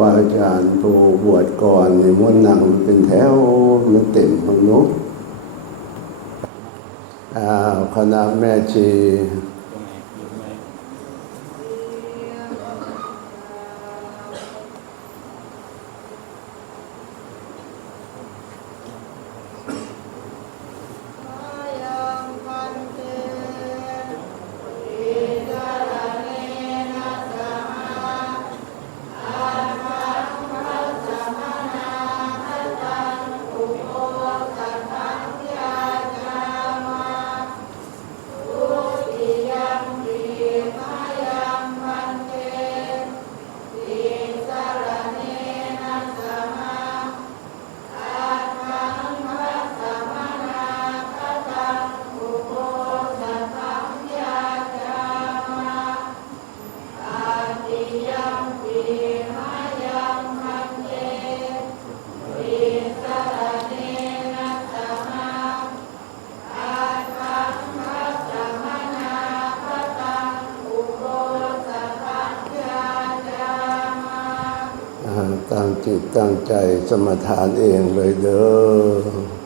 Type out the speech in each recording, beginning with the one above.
ว่าอาจารย์ตัวบวชก่อนในม้วนหนังเป็นแถวมันเต็มของนุกคณะแม่ชี ตั้งใจสมทานเองเลยเด้อ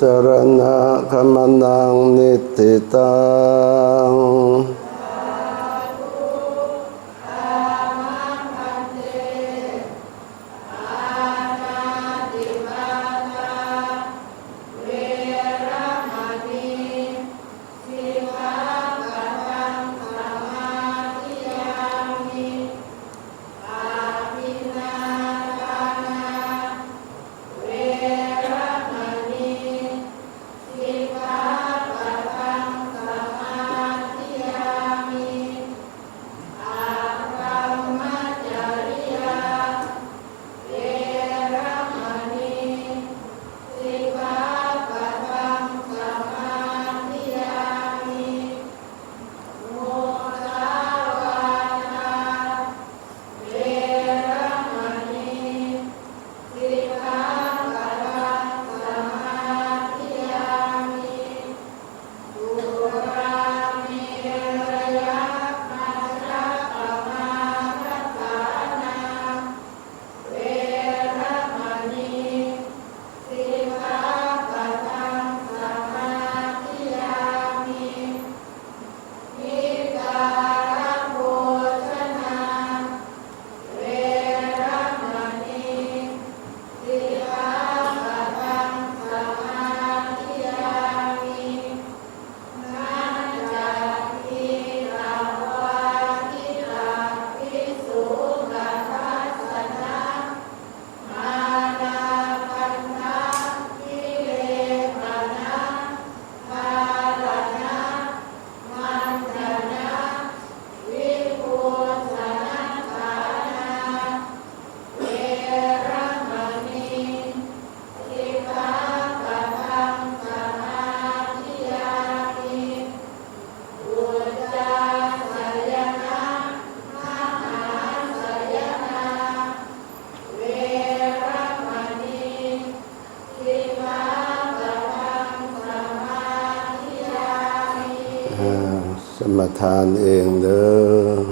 สรณะกมนังนิติตัง ทานเองเด้อ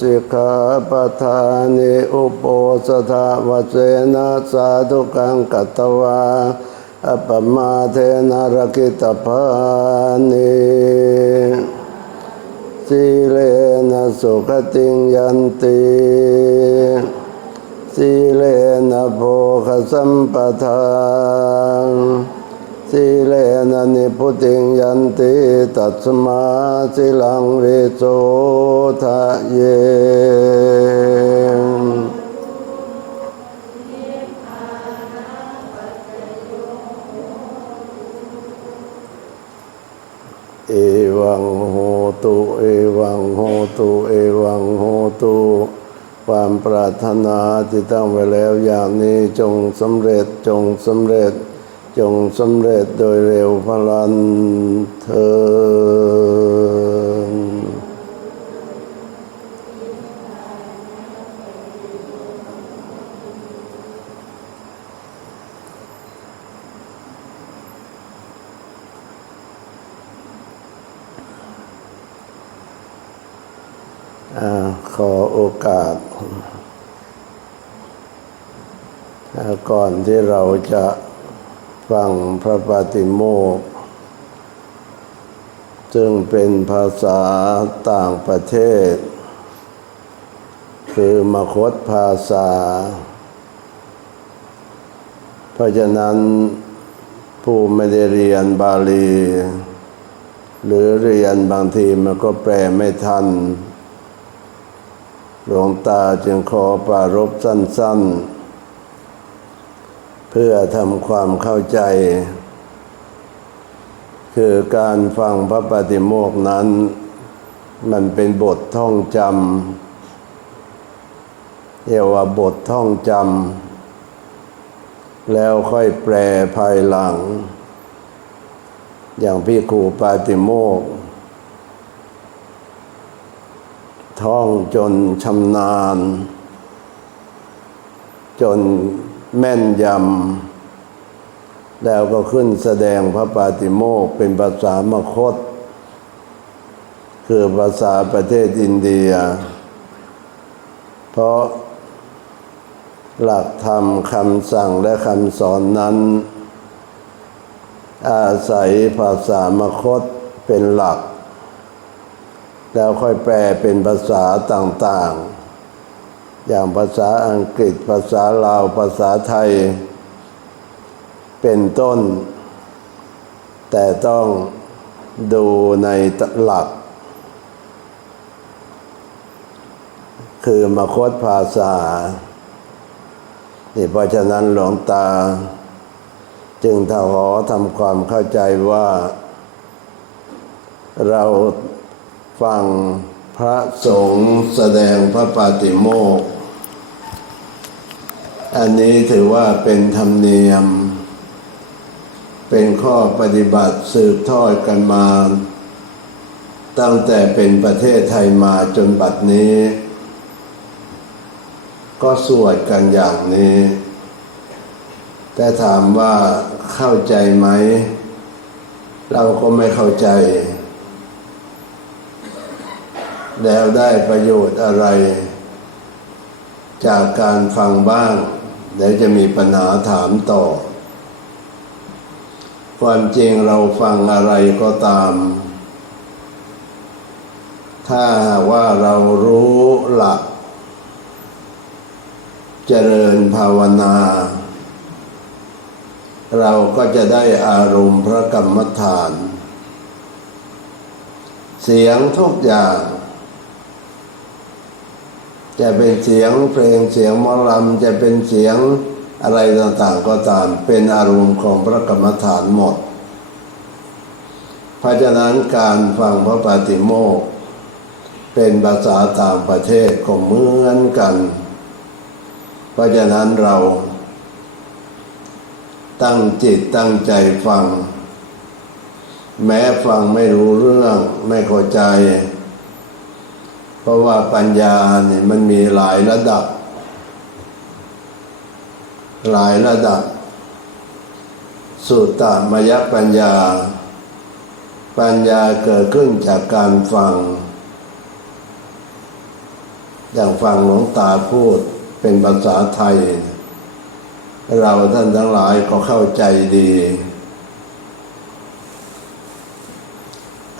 สิกขาปทานิอุปโปสถาวเสนะสาธุกังกัตวาอปมาเทนะรกิตภานิสิเลนะสุขติงยันติสิเลนะโภคสัมปทาน สิเลนะนิพุติงยันติตัสมาสิลังวิโสทะเยเอวังโหตุเอวังโหตุเอวังโหตุความปรารถนาที่ตั้งไว้แล้วอย่างนี้จงสำเร็จจงสำเร็จ จงสำเร็จโดยเร็วพลันเธอขอโอกาส ก่อนที่เราจะ ฟังพระปาติโมกซึ่งเป็นภาษาต่างประเทศ คือมคตภาษา เพราะฉะนั้นผู้ไม่ได้เรียนบาลี หรือเรียนบางทีมันก็แปลไม่ทัน หลวงตาจึงขอปรารบสั้น ๆ พื่อทำความเข้าใจ คือการฟังพระปฏิโมกนั้น มันเป็นบทท่องจำเรียกว่าบทท่องจำแล้วค่อยแปลภายหลัง อย่างพี่ครูปาติโมก ท่องจนชำนาญ จน แม่นยำ แล้วก็ขึ้นแสดงพระปาติโมกเป็นภาษามคต คือภาษาประเทศอินเดีย เพราะหลักธรรมคำสั่งและคำสอนนั้น อาศัยภาษามคตเป็นหลัก แล้วค่อยแปลเป็นภาษาต่างๆ อย่างภาษาอังกฤษ ภาษาลาว ภาษาไทย เป็นต้น แต่ต้องดูในหลัก คือมคตภาษา นี่เพราะฉะนั้นหลวงตา จึงถ้าขอทำความเข้าใจว่า เราฟังพระสงฆ์แสดงพระปาติโมกข์ อันนี้ถือว่าเป็นธรรมเนียม เป็นข้อปฏิบัติสืบทอดกันมา ตั้งแต่เป็นประเทศไทยมาจนบัดนี้ ก็สวดกันอย่างนี้ แต่ถามว่าเข้าใจไหม เราก็ไม่เข้าใจ แล้วได้ประโยชน์อะไรจากการฟังบ้าง เดี๋ยวจะมีปัญหาถามต่อ ความจริงเราฟังอะไรก็ตาม ถ้าว่าเรารู้หลัก เจริญภาวนา เราก็จะได้อารมณ์พระกรรมฐาน เสียงทุกอย่าง จะเป็นเสียงเพลงเสียงมอลำจะเป็นเสียงอะไรต่างๆก็ตามเป็นอารมณ์ของพระกรรมฐานหมด เพราะฉะนั้นการฟังพระปาติโมกเป็นภาษาต่างประเทศก็เหมือนกัน เพราะฉะนั้นเราตั้งจิตตั้งใจฟัง แม้ฟังไม่รู้เรื่องไม่เข้าใจ เพราะว่าปัญญาเนี่ยมันมีหลายระดับ หลายระดับ สุตตมยปัญญา ปัญญาเกิดขึ้นจากการฟัง อย่างฟังหลวงตาพูดเป็นภาษาไทย เราท่านทั้งหลายก็เข้าใจดี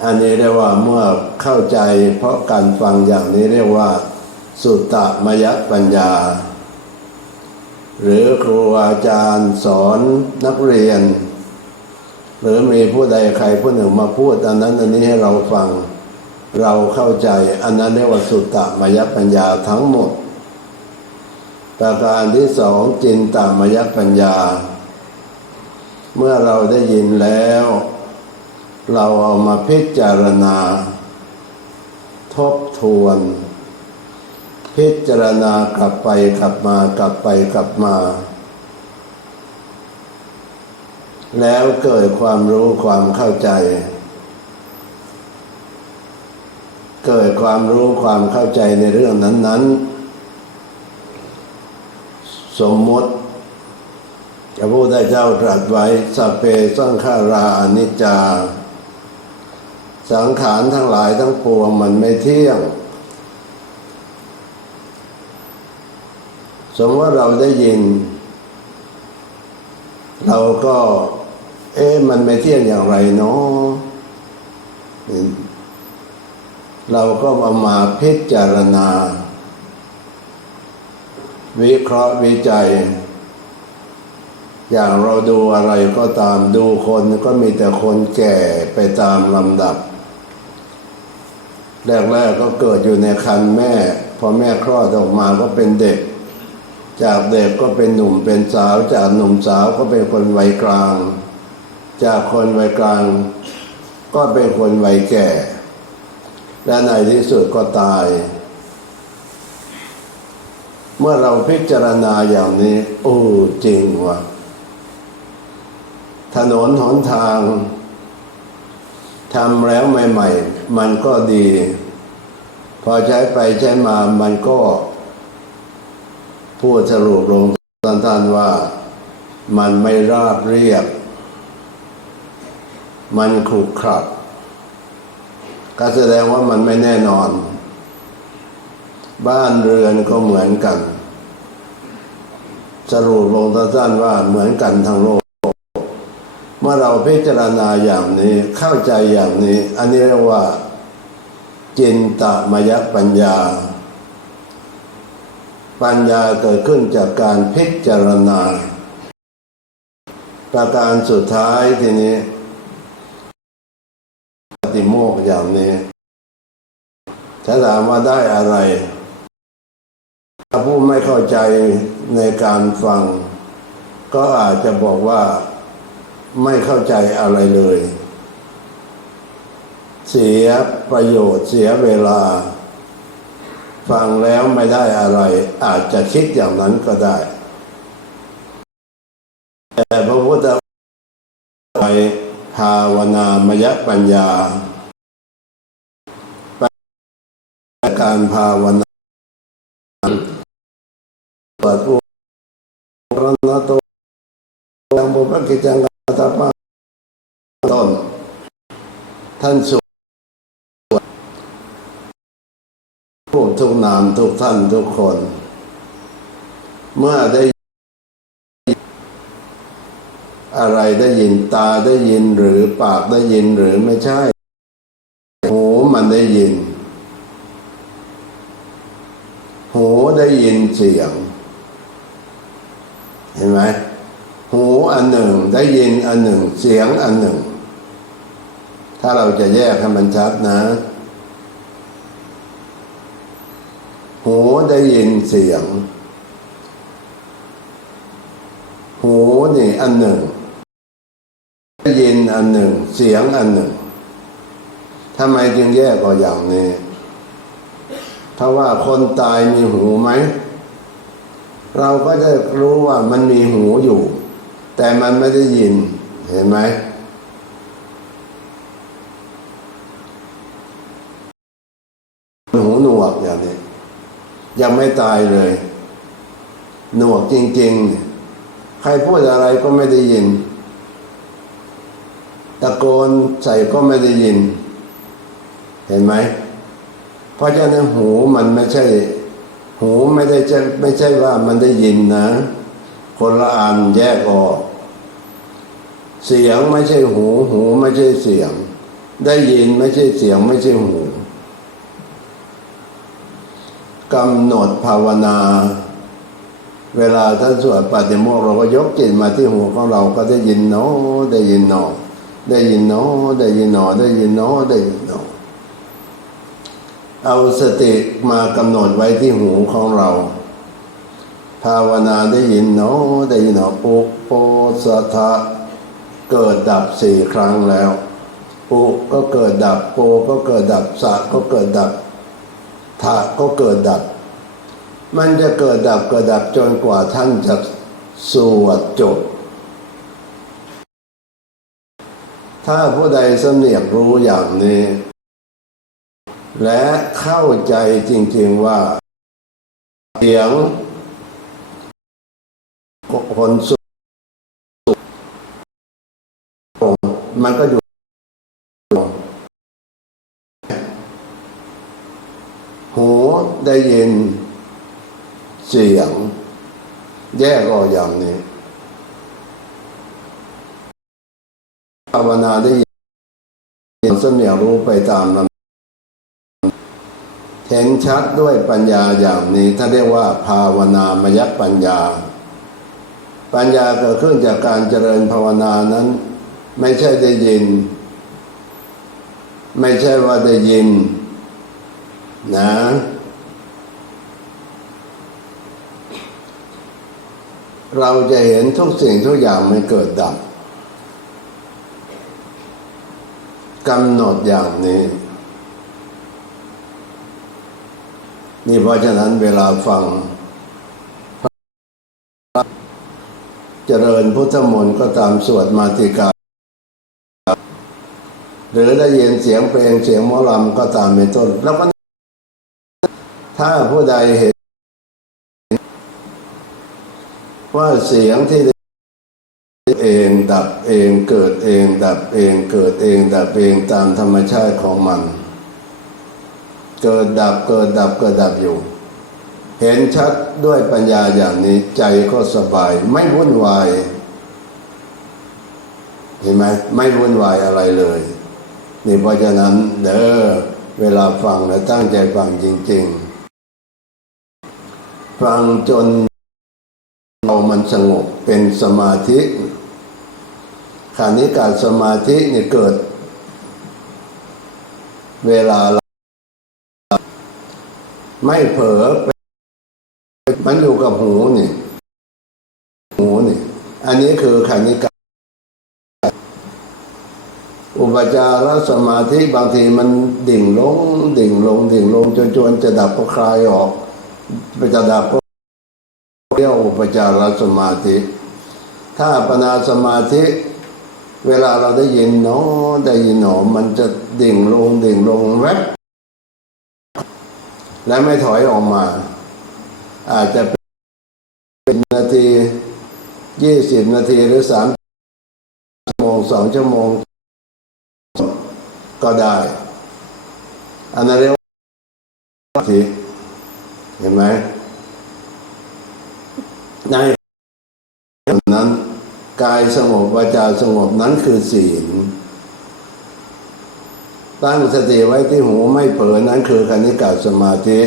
อันนี้เรียกว่าเมื่อเข้าใจเพราะการฟังอย่างนี้เรียกว่า สุตตมยปัญญา หรือครูอาจารย์สอนนักเรียน หรือมีผู้ใดใครผู้หนึ่งมาพูดอันนั้นอันนี้ให้เราฟังเราเข้าใจอันนั้นเรียกว่าสุตตมยปัญญาทั้งหมด ประการที่สองจินตามยปัญญา เมื่อเราได้ยินแล้ว เราเอามาพิจารณา ทบทวน พิจารณากลับไปกลับมากลับไปกลับมา แล้วเกิดความรู้ความเข้าใจ เกิดความรู้ความเข้าใจในเรื่องนั้น ๆ สมมติพระพุทธเจ้าตรัสไว้สัพเพสังขารานิจจา สังขารทั้งหลายทั้งปวงมันไม่เที่ยง สมมติว่าเราได้ยิน เราก็ เอ๊ะมันไม่เที่ยงอย่างไรเนาะเราก็เอามาพิจารณา วิเคราะห์วิจัย อย่างเราดูอะไรก็ตามดูคนก็มีแต่คนแก่ไปตามลำดับ แรกๆกก็เกิดอยู่ในคันแม่ พอแม่คลอดออกมาก็เป็นเด็ก จากเด็กก็เป็นหนุ่มเป็นสาว จากหนุ่มสาวก็เป็นคนวัยกลาง จากคนวัยกลาง ก็เป็นคนวัยแก่ และในที่สุดก็ตาย เมื่อเราพิจารณาอย่างนี้ โอ้จริงว่ะถนนหนทางทำแล้วใหม่ ๆ มันก็ดี พอใช้ไปใช้มามันก็พูดสรุปลงสั้นๆว่ามันไม่ราบเรียบ มันขรุขระก็แสดงว่ามันไม่แน่นอน บ้านเรือนก็เหมือนกัน สรุปลงสั้นๆว่าเหมือนกันทั้งโลก มื่อเราพิจารณาอย่างนี้เข้าใจอย่างนี้ อันนี้เรียกว่า จินตมยปัญญา ปัญญาเกิดขึ้นจากการพิจารณา ประการสุดท้ายทีนี้ ปฏิโมกข์อย่างนี้ถ้าถามว่าได้อะไรถ้าผู้ไม่เข้าใจในการฟัง ก็อาจจะบอกว่า ไม่เข้าใจอะไรเลย เสียประโยชน์เสียเวลา ฟังแล้วไม่ได้อะไร อาจจะคิดอย่างนั้นก็ได้ แต่พระพุทธไปภาวนามยปัญญาการภาวนาปัดอุรณโตยังบุพกิจังก ตปาต้น ท่านสวดทุกทุกนามทุกท่านทุกคน เมื่อได้ อะไรได้ยินตาได้ยินหรือปากได้ยินหรือไม่ใช่หูมันได้ยินหูได้ยินเสียง เห็นไหม หูอันหนึ่งได้ยินอันหนึ่งเสียงอันหนึ่ง ถ้าเราจะแยกให้มันชัดนะ หูได้ยินเสียง หูนี่อันหนึ่ง ได้ยินอันหนึ่ง เสียงอันหนึ่งทำไมจึงแยกออกอย่างนี้เพราะว่าคนตายมีหูไหม เราก็จะรู้ว่ามันมีหูอยู่ แต่มันไม่ได้ยินเห็นไหมหูหนวกอย่างนี้ ยังไม่ตายเลย หนวกจริงๆ ใครพูดอะไรก็ไม่ได้ยิน ตะโกนใส่ก็ไม่ได้ยิน เห็นไหมเพราะฉะนั้นหูมันไม่ใช่ หูไม่ได้จะไม่ใช่ว่ามันได้ยินนะ คนละอันแยกออก เสียงไม่ใช่หู หูไม่ใช่เสียง ได้ยินไม่ใช่เสียงไม่ใช่หูกำหนดภาวนา เวลาท่านสวดปาฏิโมกเราก็ยกจิตมาที่หูของเราก็ได้ยินเนาะได้ยินเนาะได้ยินเนาะได้ยินเนาะได้ยินเนาะได้ยินเนาะเอาสติมากำหนดไว้ที่หูของเรา ภาวนาได้ยินเนาะได้ยินเนาะปุโปสะทะ เกิดดับสี่ครั้งแล้วปุก็เกิดดับโปก็เกิดดับสะก็เกิดดับทะก็เกิดดับ มันจะเกิดดับเกิดดับจนกว่าท่านจะสวดจบ ถ้าผู้ใดสำเนียกรู้อย่างนี้ และเข้าใจจริง ๆว่า เสียงคนสุ มันก็อยู่หูได้ยินเสียง แยกออกอย่างนี้ภาวนาได้ยินเสนียรู้ไปตามลำเห็นชัดด้วยปัญญาอย่างนี้ถ้าเรียกว่า ภาวนามยปัญญา ปัญญาเกิดขึ้นจากการเจริญภาวนานั้น ไม่ใช่ได้ยิน ไม่ใช่ว่าได้ยิน นะ เราจะเห็นทุกสิ่งทุกอย่างมันเกิดดับกำหนดอย่างนี้ นี่เพราะฉะนั้นเวลาฟังเจริญพุทธมนต์ก็ตามสวดมาติกา หรือได้ยินเสียงเพลงเสียงหมอลำก็ตามเป็นต้น แล้วก็ถ้าผู้ใดเห็น ว่าเสียงที่เองดับเองเกิดเอง ดับเองเกิดเองดับเองตามธรรมชาติของมัน เกิดดับเกิดดับเกิดดับอยู่ เห็นชัดด้วยปัญญาอย่างนี้ใจก็สบายไม่วุ่นวาย เห็นไหมไม่วุ่นวายอะไรเลย นี่เพราะฉะนั้นเด้อเวลาฟังแล้วตั้งใจฟังจริง ๆ ฟังจนเรามันสงบเป็นสมาธิขณะนี้การสมาธิเนี่ยเกิด เวลาเราไม่เผลอมันอยู่กับหูนี่ หูนี่ อันนี้คือขณิกา อุปจารสมาธิบางทีมันดิ่งลง ดิ่งลง ดิ่งลงจนจนจะดับก็คลายออกไปจะดับก็เรียกอุปจารสมาธิ ถ้าอัปปนาสมาธิ เวลาเราได้ยินเนาะได้ยินหนอมันจะดิ่งลง ดิ่งลงแวบและไม่ถอยออกมา อาจจะเป็นนาทียี่สิบนาทีหรือสามชั่วโมงสองชั่วโมง ก็ได้ อันนั้นเรียกว่าสมาธิเห็นไหมในนั้นกายสงบวาจาสงบนั้นคือศีล ตั้งสติไว้ที่หูไม่เผลอนั้นคือคณิกาสมาธิ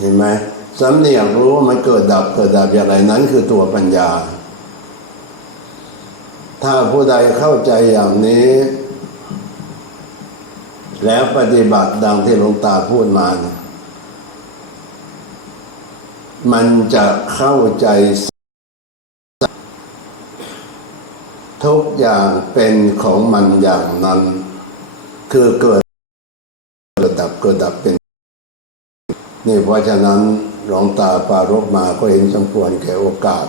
เห็นไหมสำเนียกรู้ว่ามันเกิดดับเกิดดับอย่างไรนั้นคือตัวปัญญา ถ้าผู้ใดเข้าใจอย่างนี้ แล้วปฏิบัติดังที่หลวงตาพูดมาเนี่ยมันจะเข้าใจ ทุกอย่างเป็นของมันอย่างนั้น คือเกิดเกิดดับเกิดดับเป็น นี่เพราะฉะนั้นหลวงตาปรารบมาก็เห็นสมควรแก่โอกาส